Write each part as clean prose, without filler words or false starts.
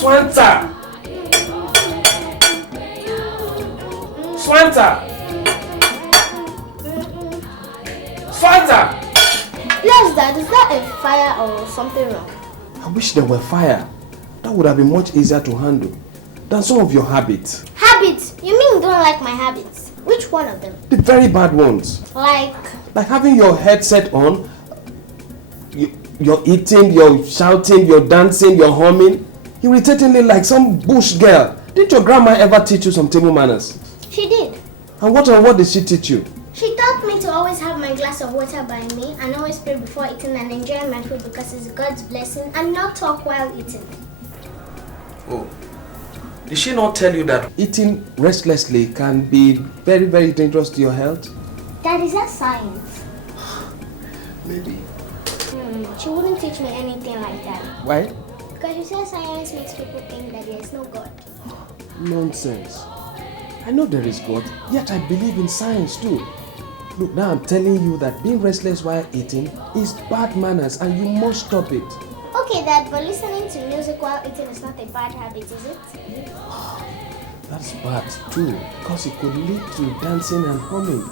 Swanta! Swanta! Swanta! Yes, Dad. Is that a fire or something wrong? I wish there were fire. That would have been much easier to handle than some of your habits. Habits? You mean you don't like my habits? Which one of them? The very bad ones. Like having your headset on, you're eating, you're shouting, you're dancing, you're humming, irritatingly like some bush girl. Didn't your grandma ever teach you some table manners? she did. And what did she teach you? She taught me to always have my glass of water by me and always pray before eating and enjoy my food because it's God's blessing and not talk while eating. Oh. Did she not tell you that eating restlessly can be very, very dangerous to your health? Dad, is that science? Maybe. She wouldn't teach me anything like that. Why? Because she says science makes people think that there is no God. Nonsense. I know there is God, yet I believe in science too. Look, now I'm telling you that being restless while eating is bad manners and you must stop it. Okay, Dad, but listening to music while eating is not a bad habit, is it? That's bad too, because it could lead to dancing and humming.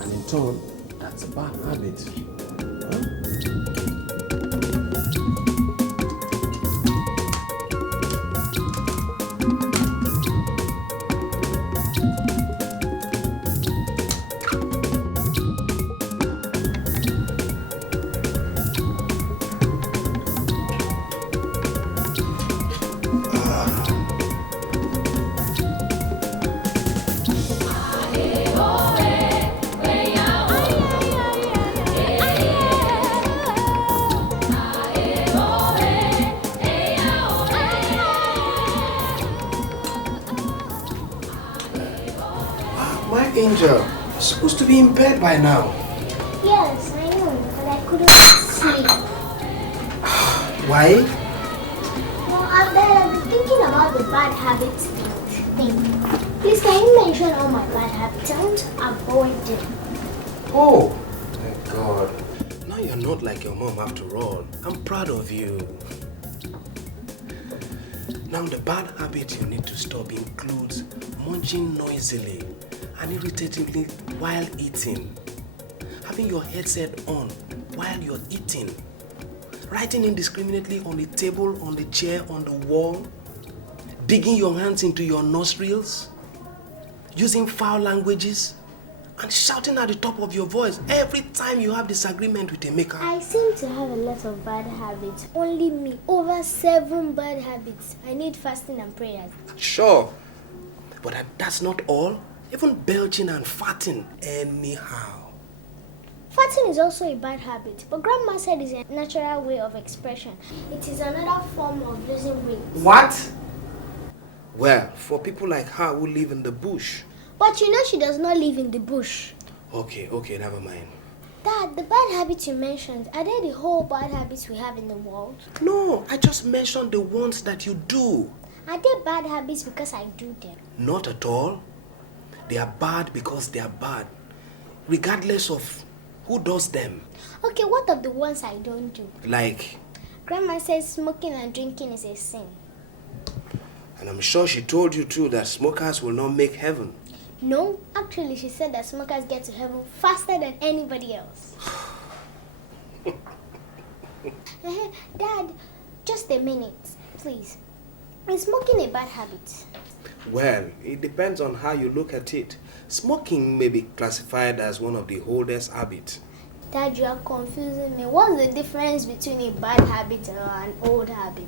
And in turn, that's a bad habit. Angel, you're supposed to be in bed by now. Yes, I know, but I couldn't sleep. Why? Well, I've been thinking about the bad habits thing. Please, can you mention all my bad habits? I want to avoid them. Oh, thank God. Now you're not like your mom after all. I'm proud of you. Now the bad habit you need to stop includes munching noisily and irritatingly while eating, having your headset on while you're eating, writing indiscriminately on the table, on the chair, on the wall, digging your hands into your nostrils, using foul languages, and shouting at the top of your voice every time you have disagreement with a maker. I seem to have a lot of bad habits. Only me. Over 7 bad habits. I need fasting and prayers. Sure, but that's not all. Even belching and farting anyhow. Farting is also a bad habit, but Grandma said it's a natural way of expression. It is another form of losing weight. What? Well, for people like her who live in the bush. But you know she does not live in the bush. Okay, never mind. Dad, the bad habits you mentioned, are they the whole bad habits we have in the world? No, I just mentioned the ones that you do. Are they bad habits because I do them? Not at all. They are bad because they are bad, regardless of who does them. Okay, what of the ones I don't do? Like? Grandma says smoking and drinking is a sin. And I'm sure she told you too that smokers will not make heaven. No, actually she said that smokers get to heaven faster than anybody else. Dad, just a minute, please. Is smoking a bad habit? Well, it depends on how you look at it. Smoking may be classified as one of the oldest habits. Dad, you are confusing me. What's the difference between a bad habit and an old habit?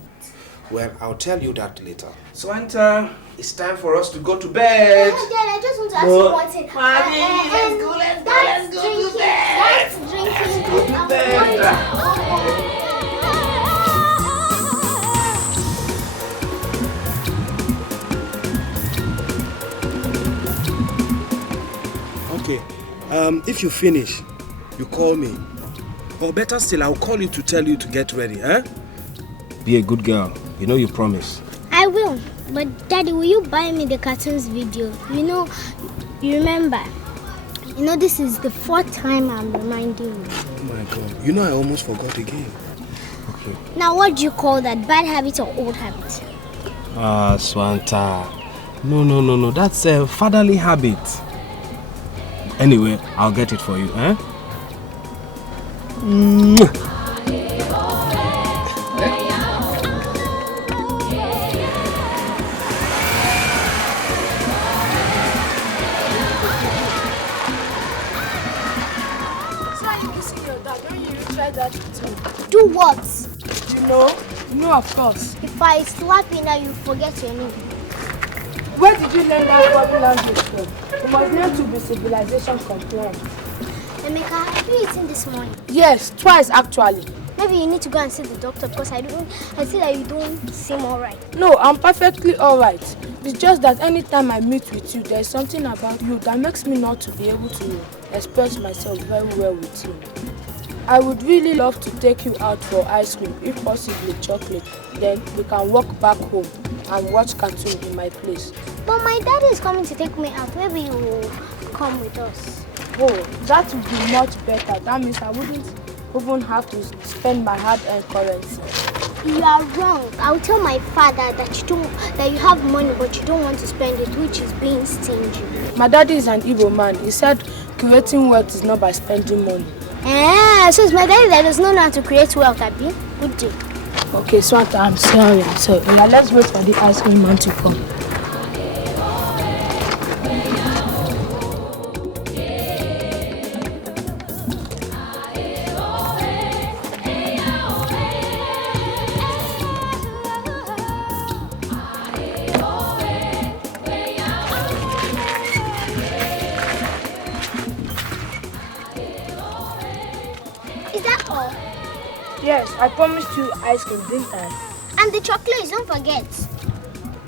Well, I'll tell you that later. Swanta, it's time for us to go to bed. Dad, I just want to ask you one thing. Let's go to bed. That's drinking. Let's go to bed. Okay, if you finish, you call me. Or better still, I'll call you to tell you to get ready, eh? Be a good girl. You know you promise. I will. But Daddy, will you buy me the cartoons video? You remember. This is the 4th time I'm reminding you. Oh my God. I almost forgot again. Okay. Now what do you call that? Bad habit or old habit? Ah, Swanta. No. That's a fatherly habit. Anyway, I'll get it for you, eh? Do what? You know, of course. If I slap you now, you forget your name. Where did you learn that proper language from? You must learn to be civilization compliant. Emeka, have you eaten this morning? Yes, twice actually. Maybe you need to go and see the doctor because I see that you don't seem alright. No, I'm perfectly alright. It's just that anytime I meet with you, there's something about you that makes me not to be able to express myself very well with you. I would really love to take you out for ice cream, if possibly chocolate. Then we can walk back home and watch cartoon in my place. But my daddy is coming to take me out. Maybe you will come with us. Oh, that would be much better. That means I wouldn't even have to spend my hard-earned currency. You are wrong. I'll tell my father that you have money but you don't want to spend it, which is being stingy. My daddy is an Igbo man. He said creating wealth is not by spending money. So it's my daddy that does not know how to create wealth, Abi. Good day. Okay, Swanta, I'm sorry. Now let's wait for the ice cream man to come. Is that all? Yes, I promised you ice cream, didn't I? And the chocolates, don't forget.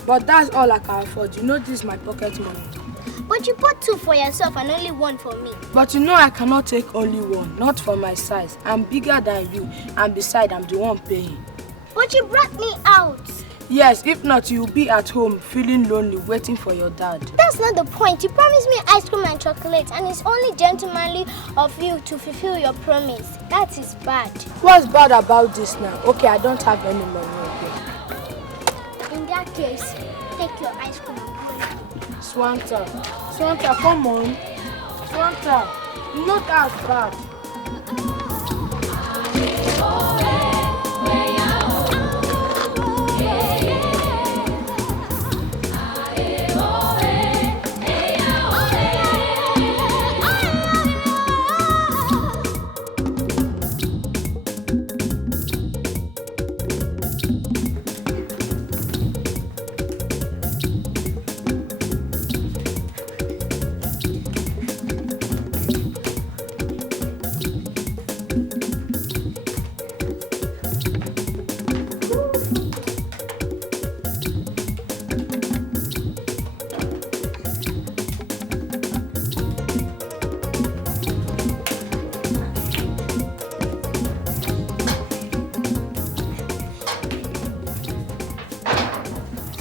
But that's all I can afford. You know this is my pocket money. But you bought 2 for yourself and only 1 for me. But you know I cannot take only 1, not for my size. I'm bigger than you, and besides, I'm the one paying. But you brought me out. Yes, if not, you'll be at home feeling lonely, waiting for your dad. That's not the point. You promised me ice cream and chocolate, and it's only gentlemanly of you to fulfill your promise. That is bad. What's bad about this now? Okay, I don't have any money, okay? In that case, take your ice cream and go. Swanta, come on. Swanta, not as bad.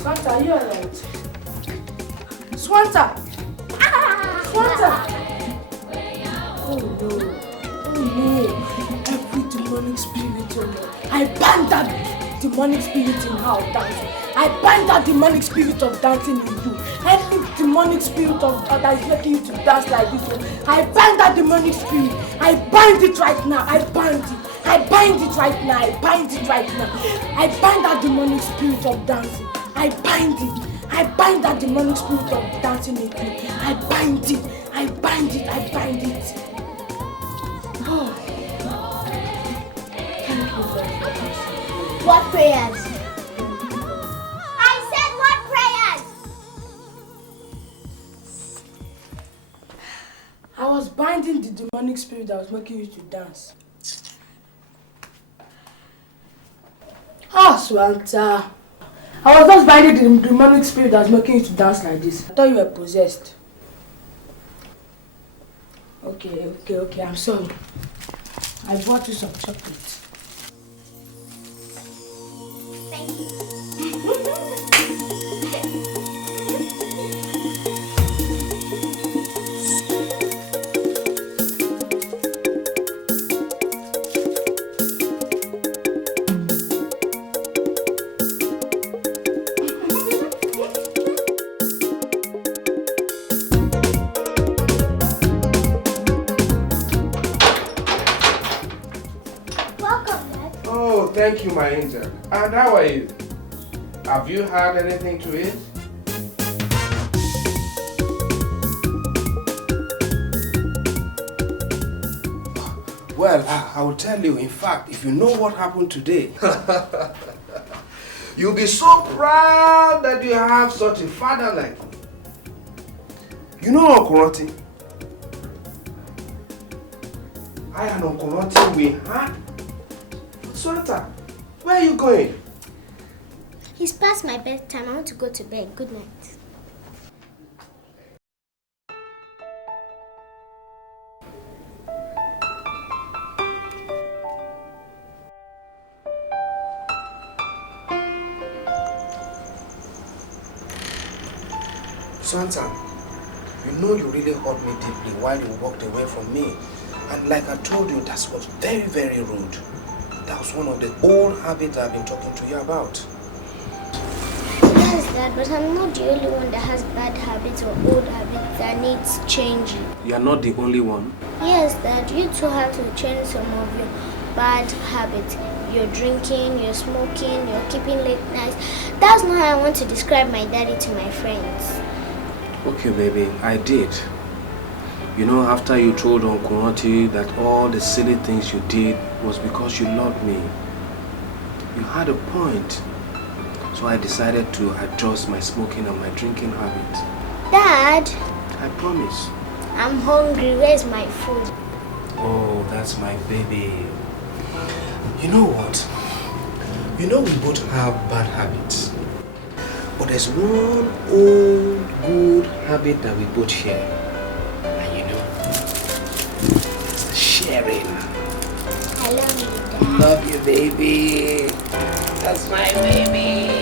Swanta, are you alright? Swanta! Swanta! Oh no. Every demonic spirit, oh no. I ban that demonic spirit in her of dancing. I bind that demonic spirit of dancing in you. Every demonic spirit that is making you to dance like this, I bind that demonic spirit. I bind it right now. I bind it. I bind it right now. I bind it right now. I bind that demonic spirit of dancing. I bind it. I bind that demonic spirit of dancing in you. I bind it. I bind it. I bind it. Oh. Thank you very much. What prayers? I said what prayers? I was binding the demonic spirit that was making you to dance. Ah, Swanta. I was just binding the demonic spirit that was making you to dance like this. I thought you were possessed. Okay, I'm sorry. I bought you some chocolate. Thank you. Thank you, my angel. And how are you? Have you had anything to eat? Well, I will tell you, in fact, if you know what happened today, you'll be so proud that you have such a father like me. You know Uncle Roti? I and Uncle Roti, we had... Swanta, where are you going? It's past my bedtime. I want to go to bed. Good night. Swanta, you know you really hurt me deeply while you walked away from me. And like I told you, that was very, very rude. That was one of the old habits I've been talking to you about. Yes, Dad, but I'm not the only one that has bad habits or old habits that needs changing. You're not the only one. Yes, Dad, you too have to change some of your bad habits. You're drinking, you're smoking, you're keeping late nights. That's not how I want to describe my daddy to my friends. Okay, baby, I did. You know, after you told Uncle Roti that all the silly things you did was because you loved me, you had a point. So I decided to adjust my smoking and my drinking habit. Dad, I promise. I'm hungry. Where's my food? Oh, that's my baby. You know what? You know we both have bad habits. But there's one old good habit that we both share. And you know, it's the sharing. I love you, Dad. Love you, baby. That's my baby.